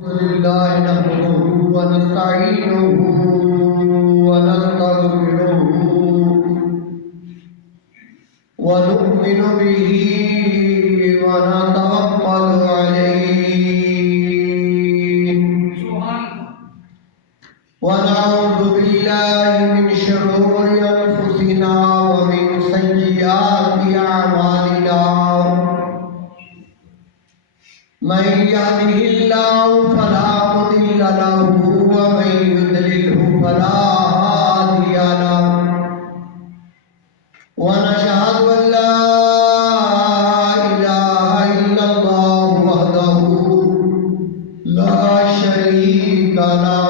لله نحمده ونستعينه ونستغفره ونؤمن به ونتوكل عليه ونعوذ بالله من شرور أنفسنا ومن سيئات أعمالنا من يهده الله فلا مضل له ومن يضلله فلا هادي له ونشهد أن لا إله إلا الله وحده لا شريك له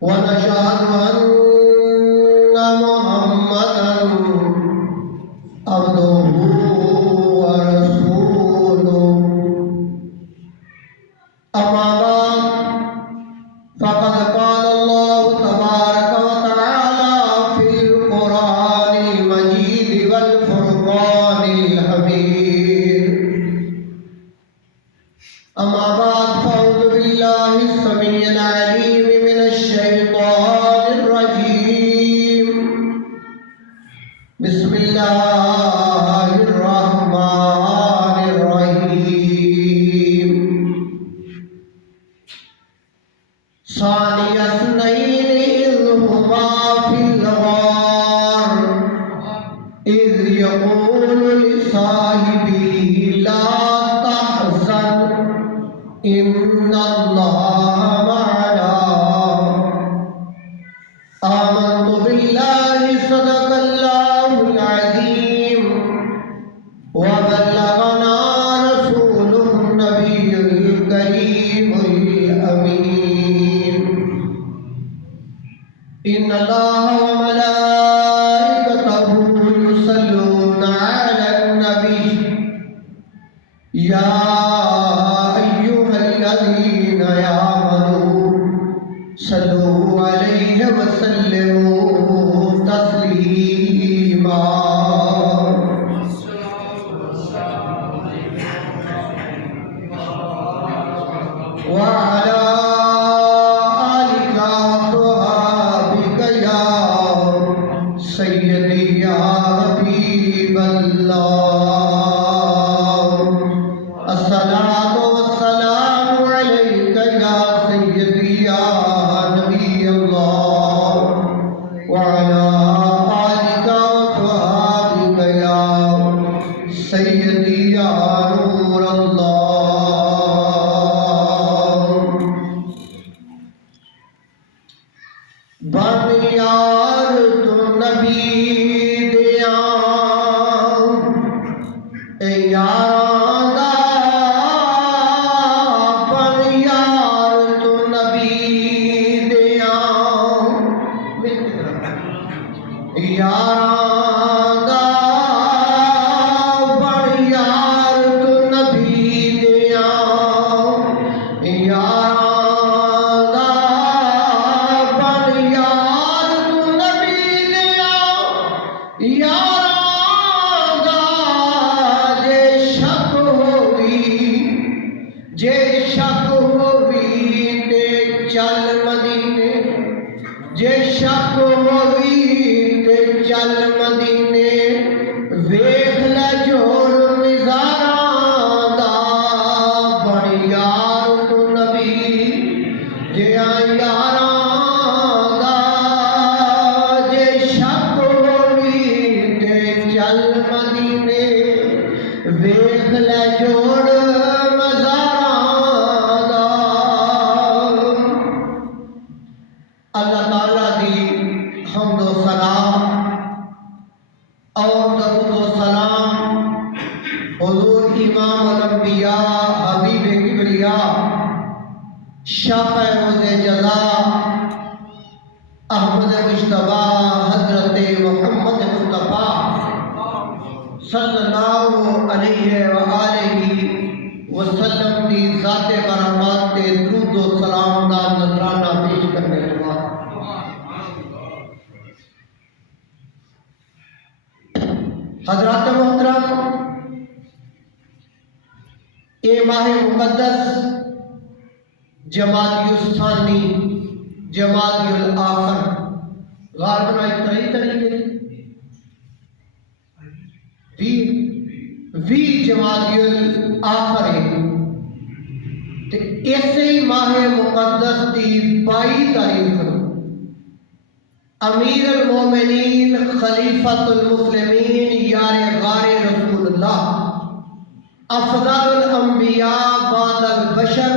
ونشهد أن محمدا عبده ورسوله أما بعد فقد قال الله تبارك وتعالى في القرآن المجيد والفرقان الحميد أما بعد فأعوذ بالله السميع العليم من الشيطان الرجيم بسم الله الرحمن الرحيم ثاني اثنين إذ هما في الغار إذ يقول لصاحبه لا تحزن إن الله معنا آمنت بالله صدق الله العظيم وبلغنا رسوله النبي الكريم الأمين إن الله وملائكته يصلون على النبي يا أيها الذين آمنوا صلوا عليه وسلموا تسليما وعلى آلك وصحابك يا سيدي يا حبيب الله الصلاة والسلام عليك يا سيدي يا نبي الله وعلى آلك وصحابك يا سيدي يا نور الله بن یار تو نبی دیا اے یاراں دا بن یار تو نبی دیا یاراں دا بن یار تو نبی دیا یاراں دا بن یار تو نبی دیا یاراں دا جے شک ہوئی تے چل مدینے جے شک ہوئی تے چل مدینے ویکھ لے جوڑ مزاراں دا بن یار تو نبی دیا یاراں دا جے شک ہوئی تے چل مدینے ویکھ لے جوڑ مزاراں دا اللہ تعالیٰ دی حمد و ثنا اور درود و سلام حضور امام الانبیاء حبیب کبریا شافع روز جزا احمد مجتبی حضرت محمد مصطفیٰ صلی اللہ علیہ وآلہ وسلم دی ذات برکات تے درود و سلام دا نذرانہ پیش کرنے کے بعد حضرات محترم، یہ ماہ مقدس جمادی الثانی، جمادی الاخر، غار بنائی تری طریقے وی جمادی الاخر ہے تے اسی ماہ مقدس دی 22 تاریخ امیر المومنین خلیفۃ المسلمین یار غار رسول اللہ افضل الانبیاء بعد البشر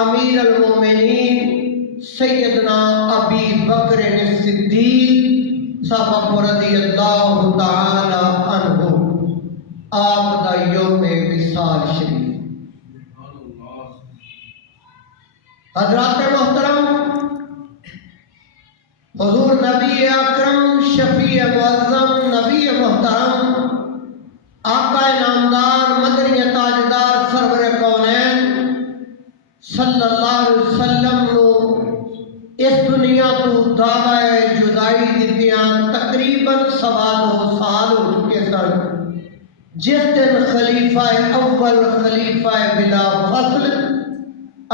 امیر المومنین سیدنا ابی بکر صدیق صاحب رضی اللہ تعالی عنہ آپ دا یوم وصال شریف۔ حضرات محترم، حضور نبی اکرم شفیع معظم نبی محترم آقا نامدار مدنی تاجدار سرور کونین صلی اللہ علیہ وسلم نو اس دنیا تو دعوی جدائی دیتیاں تقریباً 2.25 سال ہو چکے سن، جس دن خلیفہ اول خلیفہ بلا فصل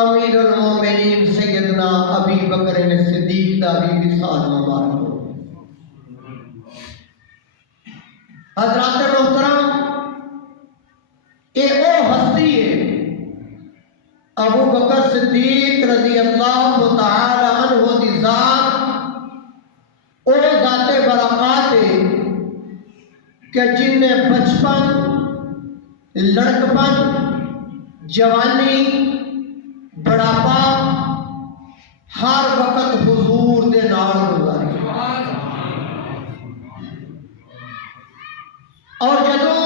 امیر المومنین سیدنا ابی بکر صدیق دا بھی وصال مبارک ہو۔ حضرات محترم، او ہستی ہے ابو بکر صدیق رضی اللہ تعالی عنہ دی ذات، او ذات برکات ہے کہ جن نے بچپن، لڑکپن، جوانی، بڑھاپا ہر وقت حضور دے نال گزاری، اور جدو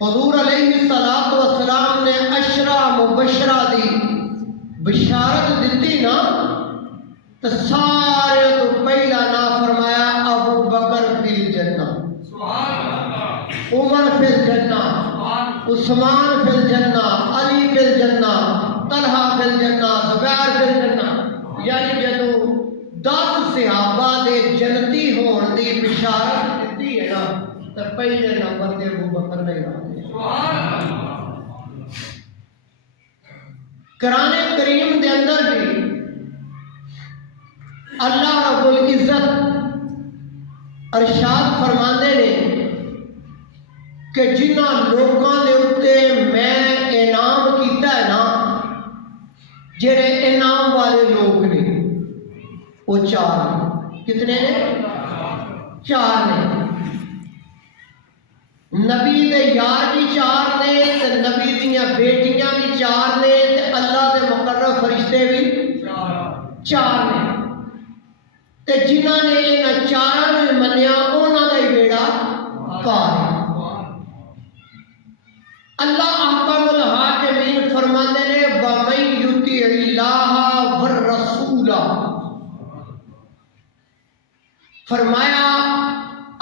حضور علیہ السلام نے عشرہ مبشرہ دی بشارت دیتی نا تو سارے تو پہلا نام فرمایا ابو بکر فی الجنہ، عمر فی الجنہ، عثمان فی الجنہ، علی فی الجنہ، طلحہ فی الجنہ، زبیر فی الجنہ، یعنی جدو 10 صحابہ دے جنتی ہون دی بشارت دیتی ہے نا تو پہلے نمبر دے ابو بکر نے آتے۔ قرآن کریم دے اندر بھی اللہ رب العزت ارشاد فرماندے نے کہ جنہ لوگوں دے اتے میں انعام کیتا ہے نا، جڑے انعام والے لوگ نے وہ 4 نے۔ کتنے نے؟ 4 نے۔ نبی دے یار بھی 4 نے تے نبی دیاں بیٹیاں بھی 4 نے تے اللہ دے مقرر فرشتے بھی 4 نے، تے جنہاں نے انہاں 4 نے منیا انہاں دا ہی بیڑا پار ہے۔ اللہ احکم الحاکمین فرماندے نے وَمَن یُطِعِ اللَّهَ وَالرَّسُولَ، فرمایا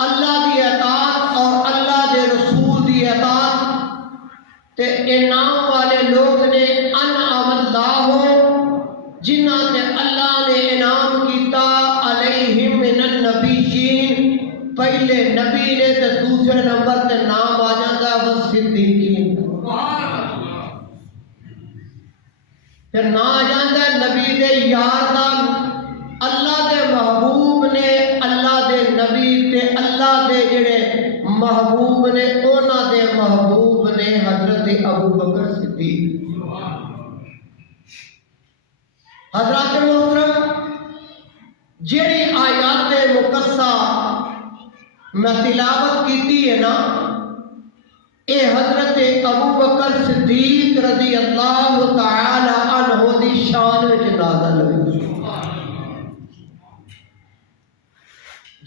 اللہ دی اطاعت اور اللہ دے رسول دی اطاعت تے انعام والے لوگ نے انعم اللہ جنہ تے اللہ نے انعام کیتا علیہم من النبیین، پہلے نبی نے تے دوسرے نمبر تے نام آ جاتا ہے والصدیقین، پھر نہ آ جاتا ہے نبی دے یار دا، اللہ دے محبوب نے، اللہ دے نبی تے اللہ دے جڑے محبوب نے اونا دے محبوب نے حضرت ابو بکر صدیق۔ حضرات محترم، جڑی آیات مقدسہ میں تلاوت کیتی ہے نا، اے حضرت ابو بکر صدیق رضی اللہ تعالی عنہ دی شان وچ نازل ہوئی۔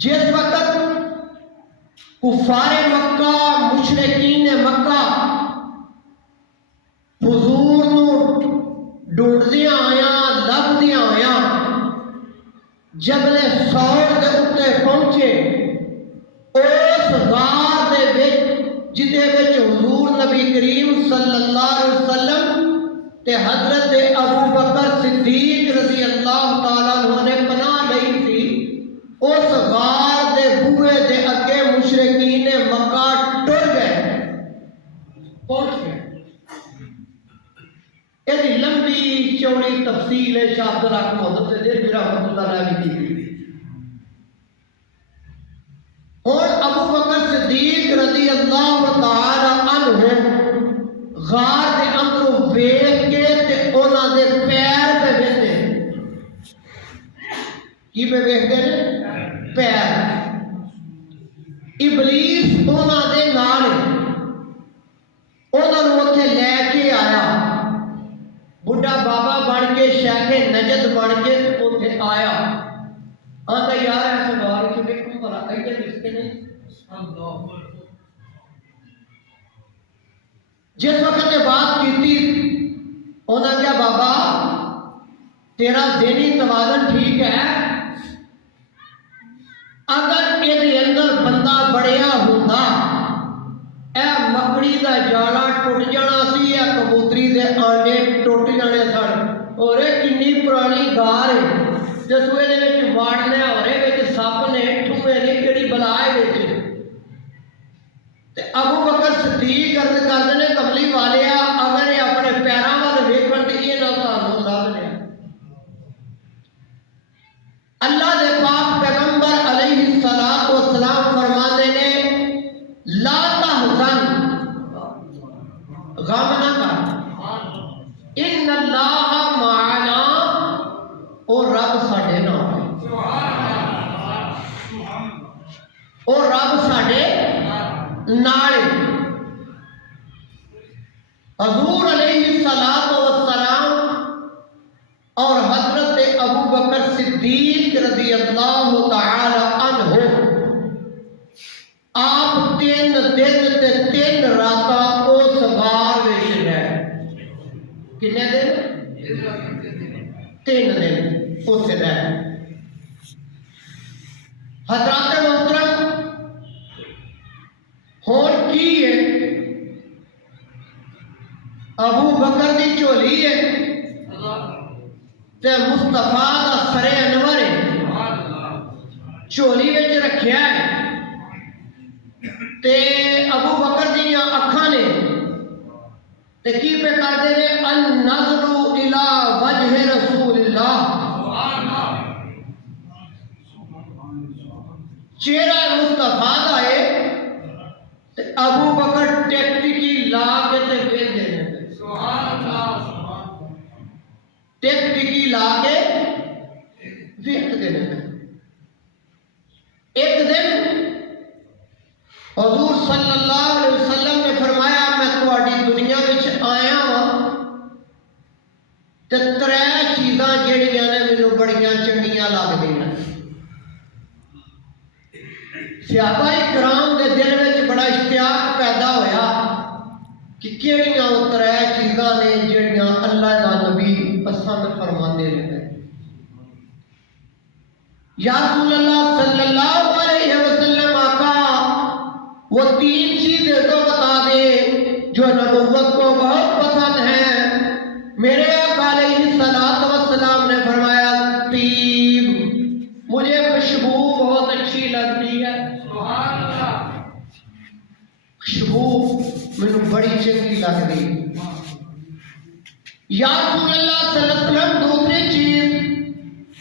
جس وقت کفار مکہ، مشرکین مکہ حضور نو ڈھونڈدیاں آیاں، لبدیاں آیاں، جبل ثور دے اتے پہنچے، اس غار دے وچ جدے وچ حضور نبی کریم صلی اللہ علیہ وسلم تے حضرت ابو بکر صدیق رضی اللہ تعالیٰ عنہ نے پناہ لئی تھی، اس غار دے بوئے دے اگے مشرکین مکہ ٹر گئے، پہنچ گئے۔ یہ لمبی بڑی چوڑی تفصیل ہے شاہ عبد الحق محمد سے دیر رحمۃ اللہ علیہ کی تھی۔ اور ابو بکر صدیق رضی اللہ تعالی عنہ غار دے اندروں ویکھ کے تے انہاں دے پیر پہ ویکھدے، کی پہ ویکھدے نے؟ پیر۔ ابلیس انہاں دے نال انہاں نوں اوتھے لے کے آیا، بڈھا بابا بن کے شیخ نجد بن کے اوتھے آیا، آندا یار ایسے غار وچ ویکھوں بھلا ایتھے دستے نہیں۔ جس وقت نے بات کی انہاں کیا بابا تیرا ذہنی توازن ٹھیک ہے، اگر یہ اندر بندہ بڑیا ہوتا اے مکڑی دا جالا ٹوٹ جانا سی، اے کبوتری دے آنڈے ٹوٹ جانے سن، اور کنی پرانی غار ہے جس ویلے واڑ لیا اور سپ نے ٹھوئے نے کہڑی بلا ہے۔ ابو بکر صدیق عرض کرتے ہیں کملی والیا اگر یہ اپنے پیراں وال ویکھن تے یہ نہ سانوں لب لیا۔ اللہ دے پاک پیغمبر علیہ الصلوۃ والسلام فرماتے نے لا تحزن، غم نہ کر، ان اللہ معنا، اور رب ساڈے نال ہے، اور رب ساڈے نال۔ حضور علیہ الصلوۃ والسلام اور حضرت ابو بکر صدیق رضی اللہ تعالی عنہ آپ 3 دن تے 3 راتاں اس غار وچ رہے۔ کنے دن؟ 3 دن اتنے رہے۔ حضرات محترم ہون کی ہے؟ ابو بکر دی چولی ہے تے مصطفیٰ دا سر انور ہے، چولی وچ رکھیا ہے تے ابو بکر دی اکھاں نے تے کی پہ کردے نے النظر الی وجہ رسول اللہ، چہرہ مصطفیٰ دا ہے تے ابو بکر ٹیکٹکی لا کے تے ویکھ دے نے، ٹیکٹکی لا کے ویکھ دے نے۔ ایک دن حضور صلی اللہ علیہ وسلم نے فرمایا میں تہاڈی دنیا وچ آیا ہاں تے 3 چیزاں جہڑیاں نے مینوں بڑیاں چنگیاں لگدیاں۔ صحابہ کرام دے دل وچ بڑا اشتیاق پیدا ہویا کہ کیڑیاں وہ 3 چیزاں نے جہڑیاں اللہ دا نبی پسند فرماندے نے۔ یا رسول اللہ صلی اللہ علیہ وسلم آقا وہ 3 چیزیں تو بتا دے جو نبوت کو بہت پسند ہیں۔ میرے آقا علیہ الصلوۃ والسلام نے فرمایا طیب، مجھے خوشبو بہت اچھی لگتی ہے، خوشبو مجھے بڑی چنگی لگتی۔ یا رسول اللہ صلی اللہ علیہ وسلم دوسری چیز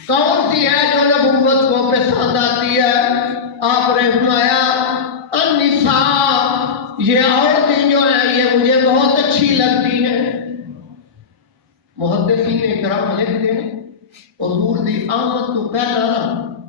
کون سی ہے جو نبوت کو پسند آتی ہے؟ آپ نے فرمایا النساء، یہ عورتیں جو ہیں یہ مجھے بہت اچھی لگتی ہیں۔ محدثین کرام لکھتے ہیں حضور دی آمد تو پہلا